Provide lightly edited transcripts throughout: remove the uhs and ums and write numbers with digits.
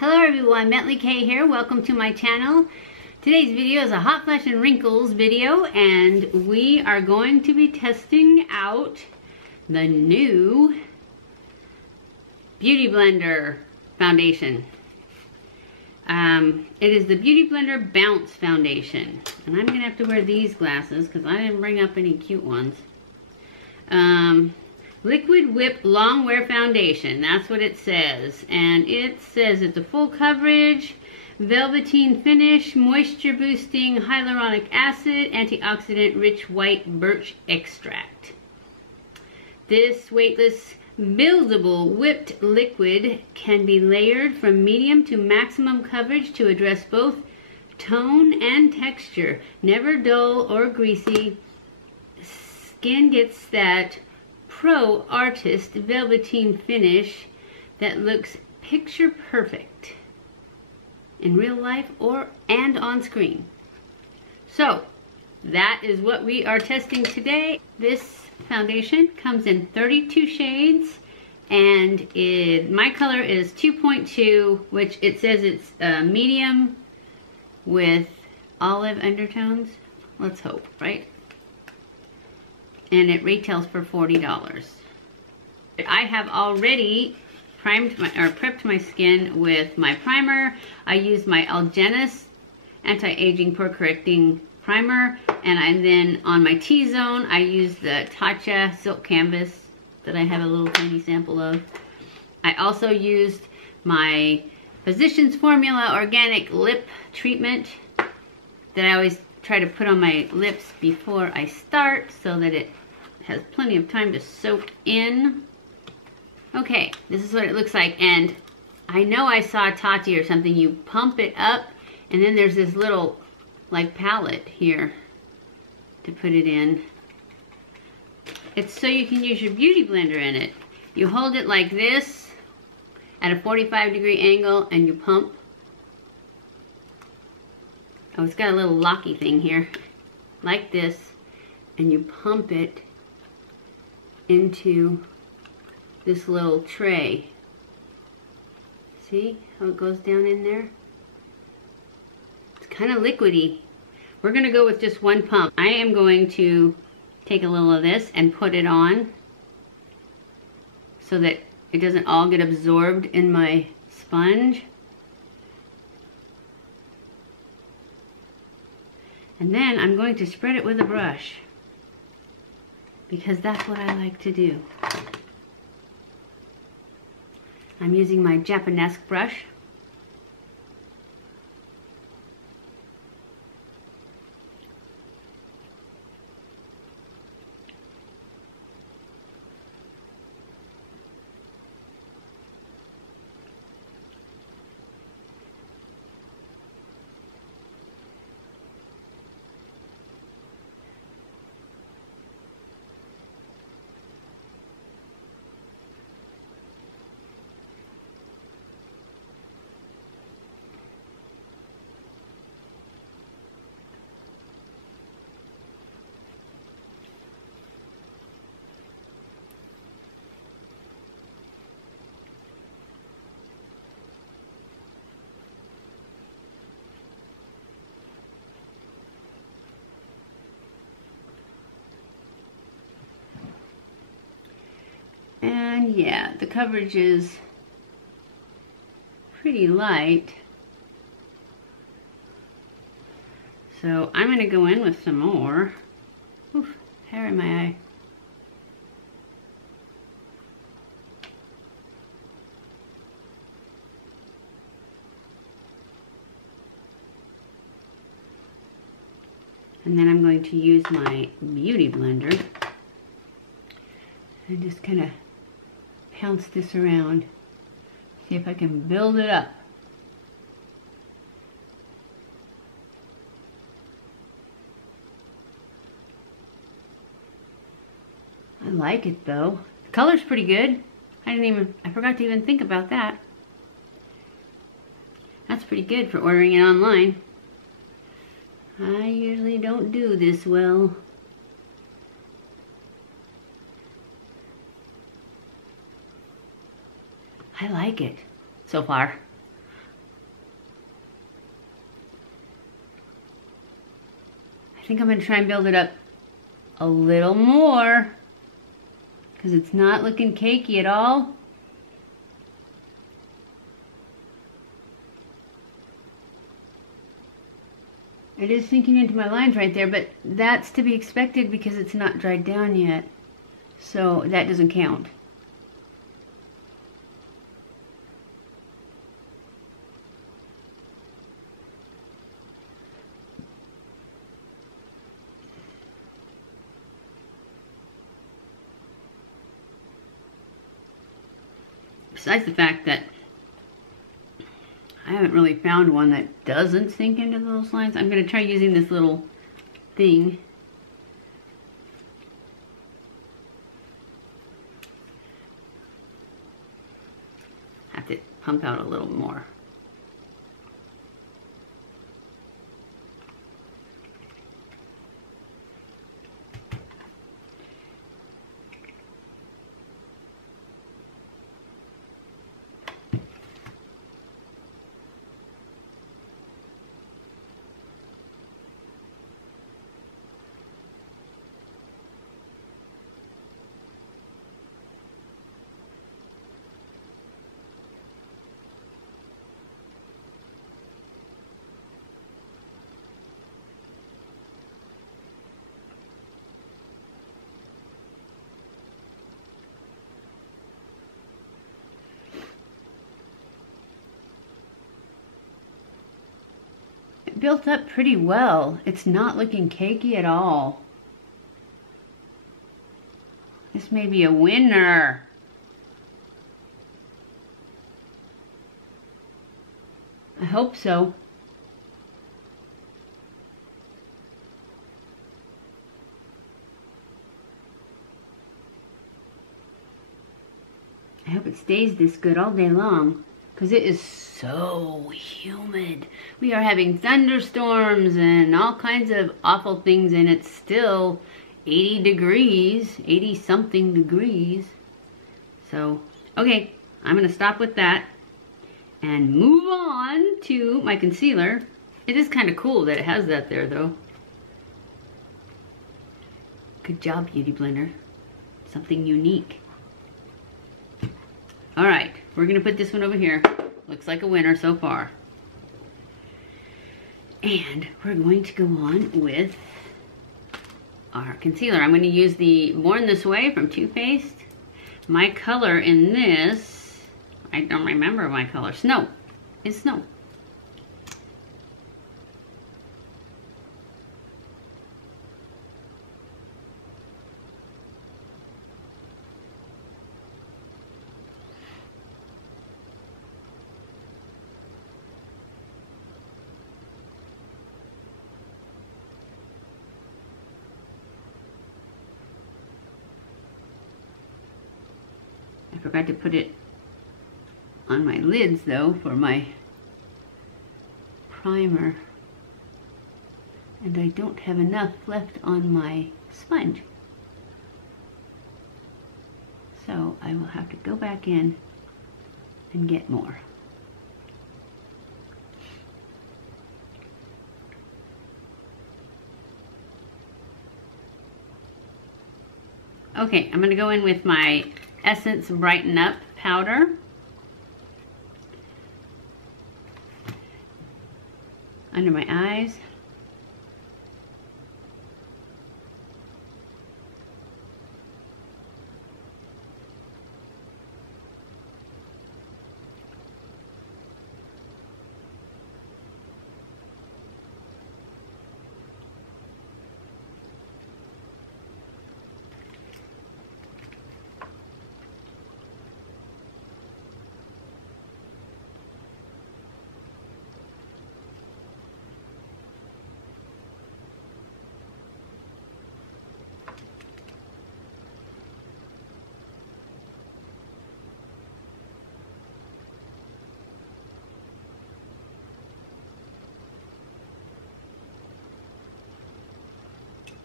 Hello everyone, BentlyK here. Welcome to my channel. Today's video is a Hot Flash and Wrinkles video, and we are going to be testing out the new Beauty Blender foundation. It is the Beauty Blender Bounce Foundation, and I'm gonna have to wear these glasses because I didn't bring up any cute ones. Liquid Whip Long Wear Foundation, that's what it says. And it says it's a full coverage, velveteen finish, moisture boosting, hyaluronic acid, antioxidant rich white birch extract. This weightless buildable whipped liquid can be layered from medium to maximum coverage to address both tone and texture. Never dull or greasy. Skin gets that pro artist velveteen finish that looks picture perfect in real life and on screen. So that is what we are testing today. This foundation comes in 32 shades, and my color is 2.2, which it says it's medium with olive undertones. Let's hope, right? And it retails for $40. I have already prepped my skin with my primer. I used my Algenist anti-aging pore correcting primer, and then on my T-zone I used the TATCHA silk canvas that I have a little tiny sample of. I also used my Physicians Formula organic lip treatment that I always try to put on my lips before I start so that it has plenty of time to soak in. Okay, this is what it looks like, and I know I saw Tarte or something. You pump it up, and then there's this little like palette here to put it in. It's so you can use your beauty blender in it. You hold it like this at a 45-degree angle and you pump. Oh, it's got a little locky thing here, like this, and you pump it into this little tray. See how it goes down in there? It's kind of liquidy. We're gonna go with just one pump. I am going to take a little of this and put it on so that it doesn't all get absorbed in my sponge. And then I'm going to spread it with a brush, because that's what I like to do. I'm using my Japanese brush. And yeah, the coverage is pretty light. So I'm gonna go in with some more. Oof, hair in my eye. And then I'm going to use my beauty blender and just kind of pounce this around. See if I can build it up. I like it though. The color's pretty good. I forgot to even think about that. That's pretty good for ordering it online. I usually don't do this well. I like it so far. think I'm going to try and build it up a little more because it's not looking cakey at all. It is sinking into my lines right there, but that's to be expected because it's not dried down yet. So that doesn't count. Besides the fact that I haven't really found one that doesn't sink into those lines. I'm going to try using this little thing. Have to pump out a little more. Built up pretty well. It's not looking cakey at all. This may be a winner. I hope so. I hope it stays this good all day long, because it is so humid. We are having thunderstorms and all kinds of awful things, and it's still 80 degrees, 80 something degrees. So, okay, I'm gonna stop with that and move on to my concealer. It is kind of cool that it has that there though. Good job, Beauty Blender. Something unique. All right, we're gonna put this one over here. Looks like a winner so far. And we're going to go on with our concealer. I'm going to use the Born This Way from Too Faced. My color in this, I don't remember my color. Snow. It's Snow. I forgot to put it on my lids though for my primer, and I don't have enough left on my sponge, so I will have to go back in and get more. Okay, I'm going to go in with my Essence Brighten Up powder. Under my eyes.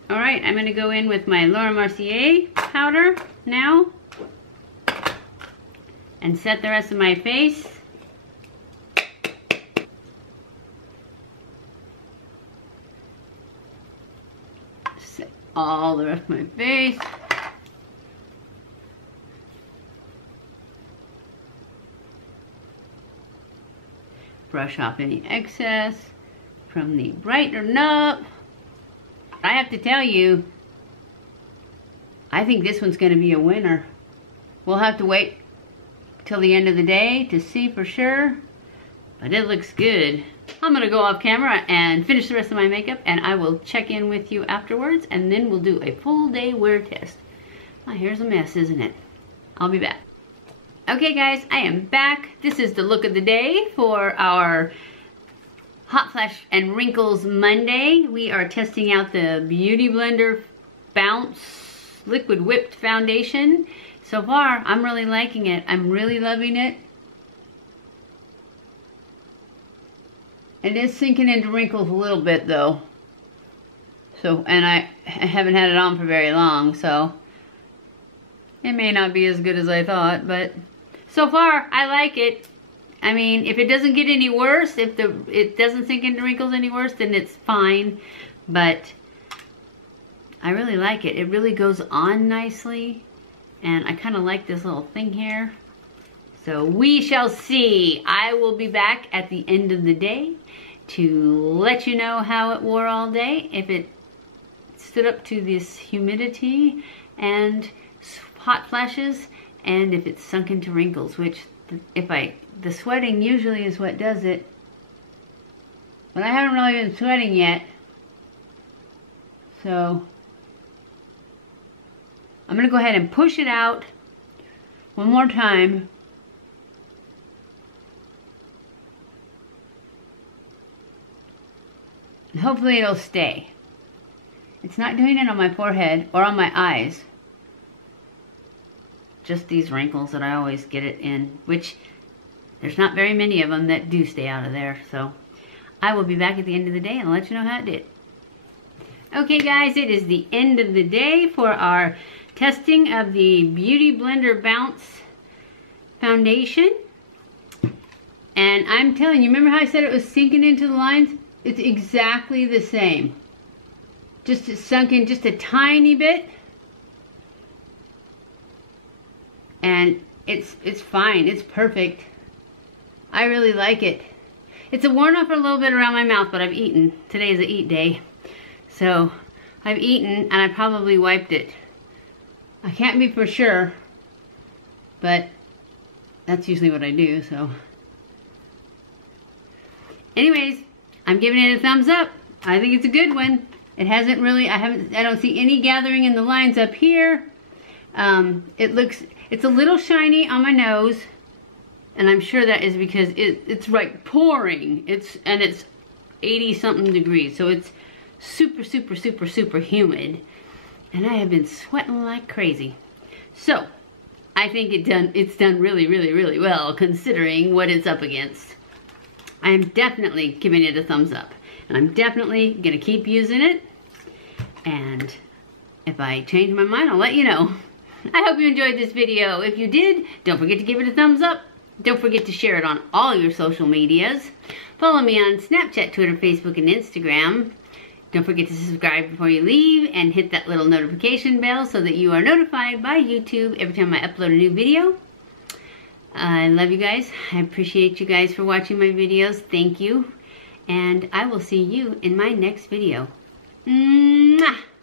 All right, I'm going to go in with my Laura Mercier powder now and set the rest of my face. all the rest of my face. Brush off any excess from the Brighten Up. I have to tell you, I think this one's going to be a winner. We'll have to wait till the end of the day to see for sure, but it looks good. I'm going to go off camera and finish the rest of my makeup, and I will check in with you afterwards, and then we'll do a full day wear test. My hair's a mess, isn't it? I'll be back. Okay guys, I am back. This is the look of the day for our Hot Flash and Wrinkles Monday. We are testing out the Beauty Blender Bounce Liquid Whipped Foundation. So far, I'm really liking it. I'm really loving it. It is sinking into wrinkles a little bit though. So, and I haven't had it on for very long, so it may not be as good as I thought, but so far, I like it. I mean, if it doesn't get any worse, if it doesn't sink into wrinkles any worse, then it's fine. But I really like it. It really goes on nicely. And I kind of like this little thing here. So we shall see. I will be back at the end of the day to let you know how it wore all day. If it stood up to this humidity and hot flashes. And if it's sunk into wrinkles, which the sweating usually is what does it. But I haven't really been sweating yet. So I'm going to go ahead and push it out one more time. And hopefully it'll stay. It's not doing it on my forehead or on my eyes. Just these wrinkles that I always get it in, which there's not very many of them that do stay out of there. So I will be back at the end of the day and let you know how it did. Okay guys, it is the end of the day for our testing of the Beauty Blender Bounce Foundation. And I'm telling you, remember how I said it was sinking into the lines? It's exactly the same. Just it sunk in just a tiny bit. And it's fine. It's perfect. I really like it. It's worn off a little bit around my mouth, but I've eaten. Today is an eat day. So I've eaten and I probably wiped it. I can't be for sure, but that's usually what I do, so. Anyways, I'm giving it a thumbs up. I think it's a good one. It hasn't really, I don't see any gathering in the lines up here. It's a little shiny on my nose, and I'm sure that is because it's like pouring. It's 80 something degrees, so it's super, super, super, super humid, and I have been sweating like crazy. So I think it's done really, really, really well considering what it's up against. I'm definitely giving it a thumbs up, and I'm definitely gonna keep using it, and if I change my mind, I'll let you know. I hope you enjoyed this video. If you did, don't forget to give it a thumbs up. Don't forget to share it on all your social medias. Follow me on Snapchat, Twitter, Facebook, and Instagram. Don't forget to subscribe before you leave and hit that little notification bell so that you are notified by YouTube every time I upload a new video. I love you guys. I appreciate you guys for watching my videos. Thank you. And I will see you in my next video. Mwah!